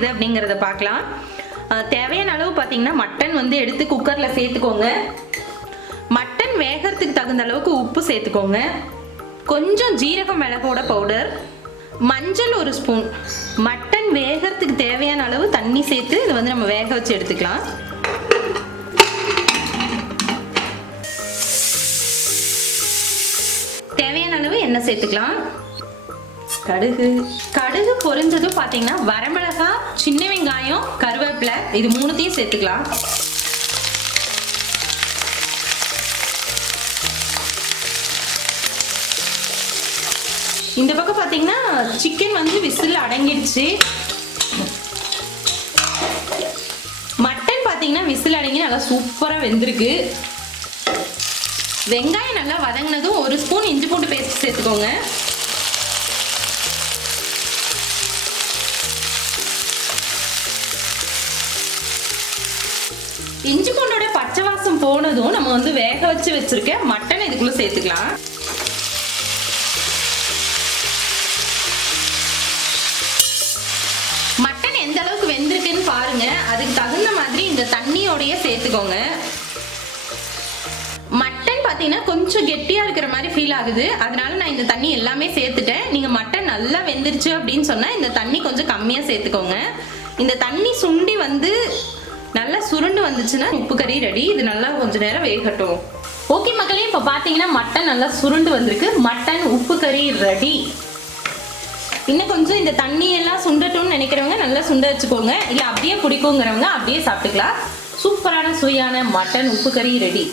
செய்கிறது அப்படிங்கிறத பார்க்கலாம். தேவையான அளவு பார்த்தீங்கன்னா மட்டன் வந்து எடுத்து குக்கரில் சேர்த்துக்கோங்க. மட்டன் வேகிறதுக்கு தகுந்த அளவுக்கு உப்பு சேர்த்துக்கோங்க. கொஞ்சம் ஜீரக மிளகோட பவுடர், மஞ்சள் 1 ஸ்பூன், மட்டன் வேகிறதுக்கு தேவையான அளவு தண்ணி சேர்த்து இதை வந்து நம்ம வேக வச்சு எடுத்துக்கலாம். தேவையான அளவு எண்ணெய் சேர்த்துக்கலாம். கடுகு பொரிஞ்சதும் பார்த்தீங்கன்னா வரமிளகாய், சின்ன வெங்காயம், கருவேப்பிலை இது 3த்தையும் சேர்த்துக்கலாம். இந்த பக்கம் பார்த்தீங்கன்னா சிக்கன் வந்து விசில் அடங்கிடுச்சு. மட்டன் பார்த்தீங்கன்னா விசில் அடங்கி நல்லா சூப்பராக வெந்திருக்கு. வெங்காயம் நல்லா வதங்கினதும் 1 ஸ்பூன் இஞ்சி பூண்டு பேஸ்ட் சேர்த்துக்கோங்க. இஞ்சி பூண்டோட பச்சை வாசம் போனதும் நம்ம வந்து வேக வச்சு வச்சிருக்க மட்டன் இதுக்குள்ள சேர்த்துக்கலாம். மட்டன் எந்த அளவுக்கு வெந்திருக்குன்னு பாருங்க. அதுக்கு தகுந்த மாதிரி இந்த தண்ணியோடய சேர்த்துக்கோங்க. மட்டன் பார்த்தீங்கன்னா கொஞ்சம் கெட்டியா இருக்கிற மாதிரி ஃபீல் ஆகுது. அதனால நான் இந்த தண்ணி எல்லாமே சேர்த்துட்டேன். நீங்க மட்டன் நல்லா வெந்துருச்சு அப்படின்னு சொன்னா இந்த தண்ணி கொஞ்சம் கம்மியா சேர்த்துக்கோங்க. இந்த தண்ணி சுண்டி வந்து நல்லா சுருண்டு வந்துச்சுன்னா உப்பு கறி ரெடி. இது நல்லா கொஞ்ச நேரம் வேகட்டும். ஓகே மக்களே, இப்போ பார்த்தீங்கன்னா மட்டன் நல்லா சுருண்டு வந்திருக்கு. மட்டன் உப்பு கறி ரெடி. இன்னும் கொஞ்சம் இந்த தண்ணி எல்லாம் சுண்டட்டும்னு நினைக்கிறவங்க நல்லா சுண்ட வச்சுக்கோங்க. இல்லை அப்படியே பிடிக்குங்கிறவங்க அப்படியே சாப்பிட்டுக்கலாம். சூப்பரான சுவையான மட்டன் உப்பு கறி ரெடி.